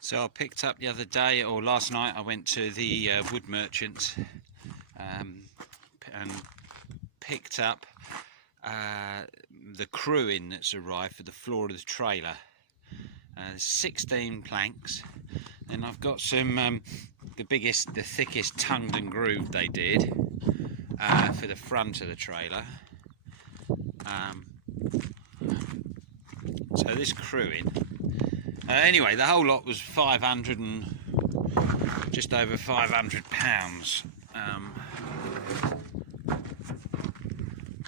So I picked up the other day, or last night, I went to the wood merchant and picked up the crewing that's arrived for the floor of the trailer. 16 planks, and I've got some the thickest tongued and grooved they did for the front of the trailer. So this crewing. Anyway, the whole lot was 500 and just over £500,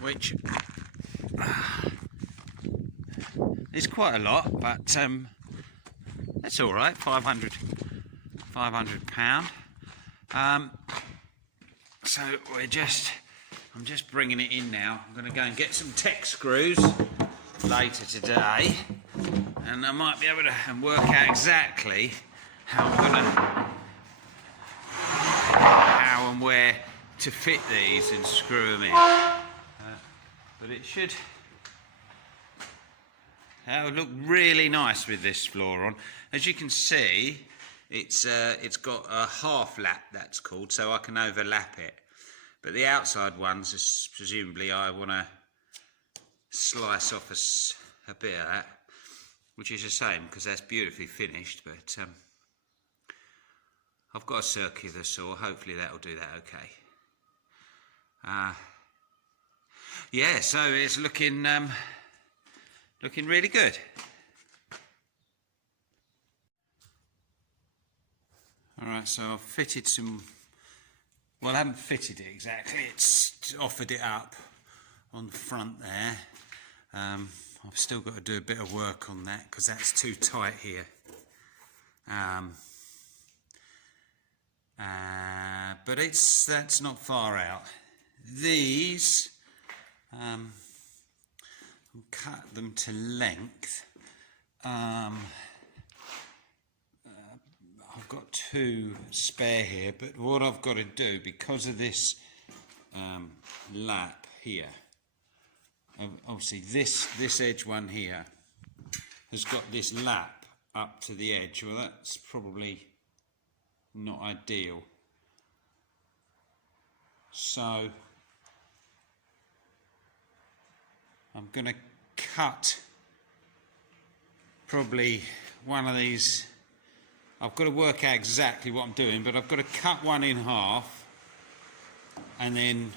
which is quite a lot, but that's all right. £500. So I'm just bringing it in now. I'm going to go and get some tech screws later today, and I might be able to work out exactly how and where to fit these and screw them in. But that would look really nice with this floor on. As you can see, it's got a half lap, that's called, so I can overlap it. But the outside ones, presumably I want to slice off a bit of that, which is a shame because that's beautifully finished, but I've got a circular saw. Hopefully that'll do that okay. Yeah, so it's looking really good. Alright, so I've fitted some, well, I haven't fitted it exactly, it's offered it up on the front there. I've still got to do a bit of work on that because that's too tight here. But that's not far out. These, I'll cut them to length. I've got two spare here, but what I've got to do, because of this lap here, obviously this edge one here has got this lap up to the edge. Well, that's probably not ideal. So I'm going to cut probably one of these. I've got to work out exactly what I'm doing, but I've got to cut one in half and then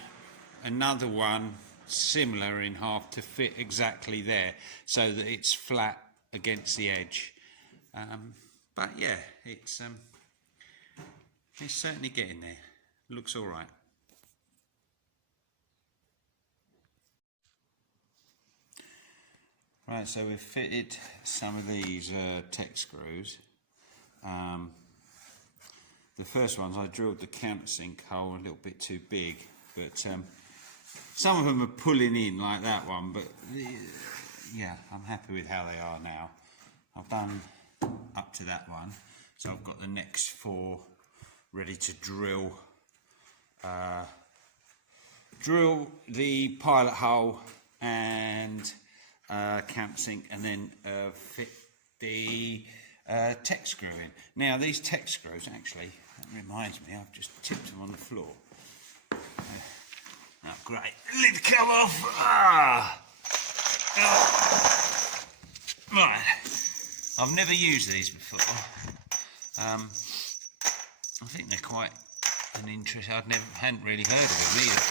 another one similar in half to fit exactly there so that it's flat against the edge. But yeah, it's certainly getting there. Looks all right. Right, so we've fitted some of these tech screws. The first ones, I drilled the countersink hole a little bit too big, but some of them are pulling in like that one, but yeah, I'm happy with how they are now. I've done up to that one, so I've got the next 4 ready to drill. Drill the pilot hole and countersink, and then fit the tech screw in. Now these tech screws, actually, that reminds me, I've just tipped them on the floor. Oh, great. Lid come off. Right. I've never used these before. I think they're quite an interest. Hadn't really heard of them either.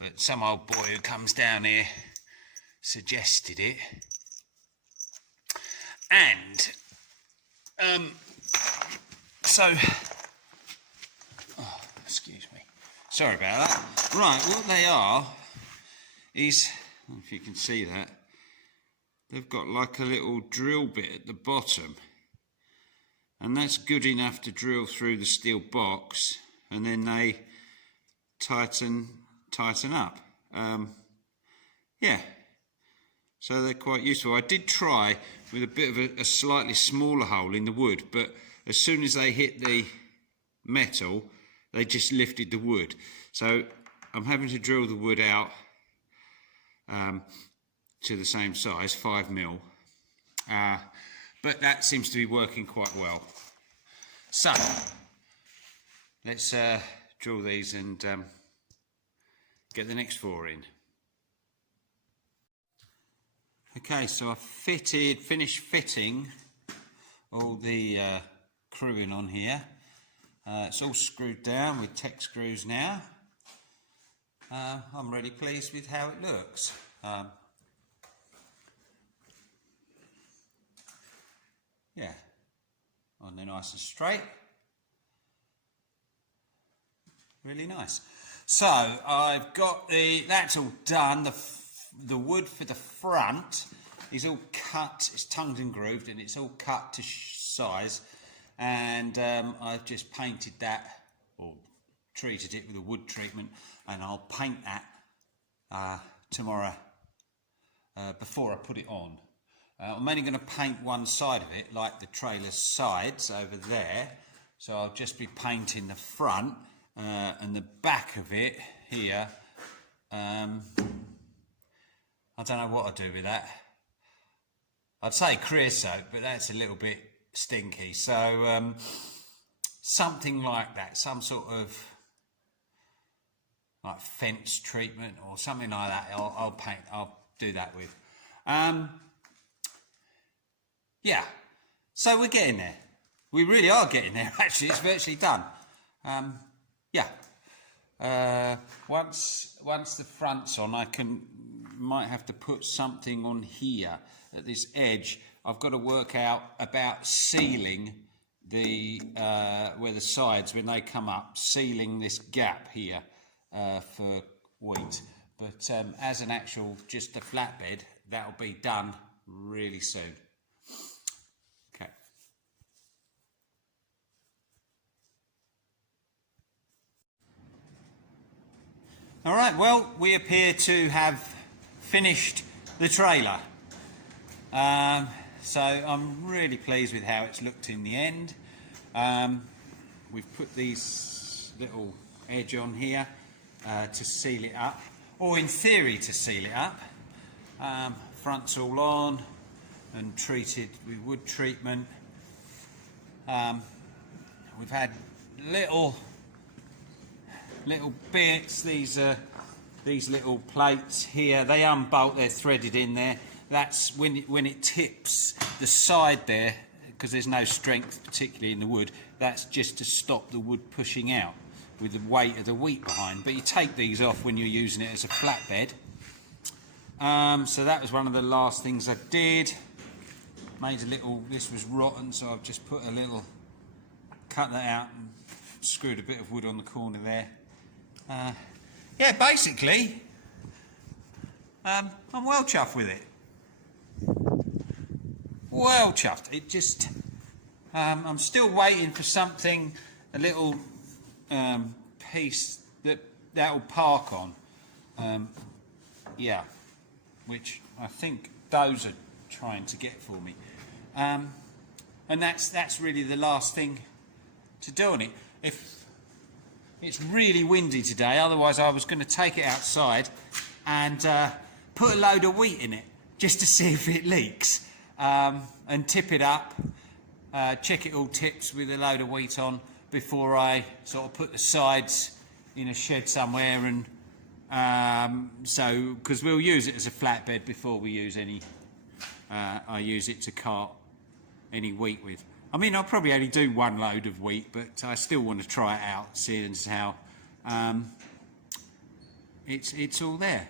But some old boy who comes down here suggested it. And excuse me, sorry about that. Right, what they are is, I don't know if you can see that, they've got like a little drill bit at the bottom, and that's good enough to drill through the steel box, and then they tighten up. Yeah, so they're quite useful. I did try with a bit of a slightly smaller hole in the wood, but as soon as they hit the metal, they just lifted the wood. So I'm having to drill the wood out to the same size, 5mm. but that seems to be working quite well. So let's drill these and get the next 4 in. Okay, so I've finished fitting all the crewing on here. It's all screwed down with tech screws now. I'm really pleased with how it looks. Yeah, on there nice and straight. Really nice. So I've got that's all done. The wood for the front is all cut. It's tongued and grooved, and it's all cut to size. And I've just painted that, or treated it with a wood treatment, and I'll paint that tomorrow before I put it on. I'm only going to paint one side of it, like the trailer's sides over there. So I'll just be painting the front and the back of it here. I don't know what I'll do with that. I'd say creosote, but that's a little bit stinky. So something like that, some sort of like fence treatment or something like that. I'll do that with. Yeah, so we're getting there. We really are getting there. Actually, it's virtually done. Yeah. Once the front's on, might have to put something on here at this edge. I've got to work out about sealing the where the sides, when they come up, sealing this gap here for wheat. But as an actual, just a flatbed, that'll be done really soon. Okay. All right, well, we appear to have finished the trailer. So I'm really pleased with how it's looked in the end. We've put these little edge on here to seal it up, or in theory to seal it up. Front's all on and treated with wood treatment. We've had little bits. These little plates here, they unbolt, they're threaded in there. That's when it tips the side there, because there's no strength particularly in the wood, that's just to stop the wood pushing out with the weight of the wheat behind. But you take these off when you're using it as a flatbed. So that was one of the last things I did. Made a little, this was rotten, so I've just put a little, cut that out and screwed a bit of wood on the corner there. Yeah, basically, I'm well chuffed with it. Well chuffed. It just, I'm still waiting for something, a little piece that'll park on. Yeah, which I think those are trying to get for me. And that's really the last thing to do on it. If it's really windy today, otherwise I was going to take it outside and put a load of wheat in it just to see if it leaks, and tip it up, check it all tips with a load of wheat on before I sort of put the sides in a shed somewhere. And so, because we'll use it as a flatbed before we use any, I use it to cart any wheat with. I mean, I'll probably only do one load of wheat, but I still want to try it out, see how it's all there.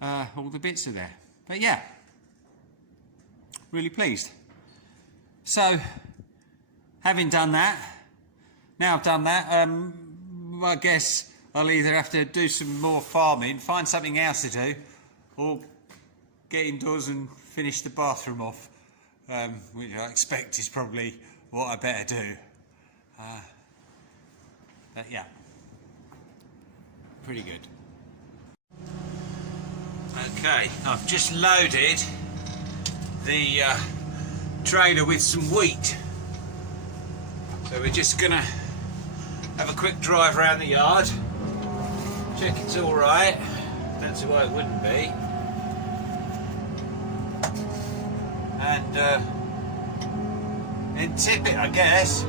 All the bits are there. But yeah, really pleased. So, having done that, now I've done that, I guess I'll either have to do some more farming, find something else to do, or get indoors and finish the bathroom off, which I expect is probably what I better do. But yeah, pretty good. Okay, I've just loaded the trailer with some wheat. So we're just gonna have a quick drive around the yard, check it's all right. That's why it wouldn't be. And and tip it, I guess.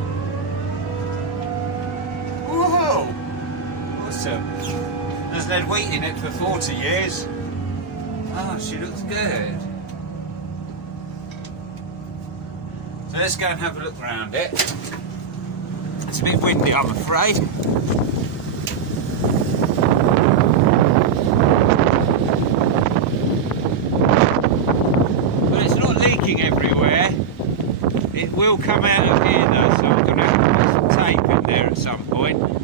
Whoa! Awesome. Hasn't had wheat in it for 40 years. Oh, she looks good. So let's go and have a look around it. It's a bit windy, I'm afraid. But it's not leaking everywhere. It will come out of here though, so I'm going to have to put some tape in there at some point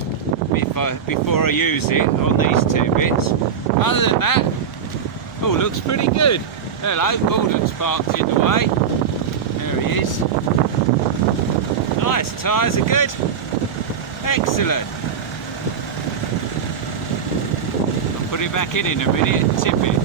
before I use it on these two bits. Other than that, oh, looks pretty good. Hello, Gordon's parked in the way. There he is. Nice, tyres are good. Excellent. I'll put it back in a minute and tip it.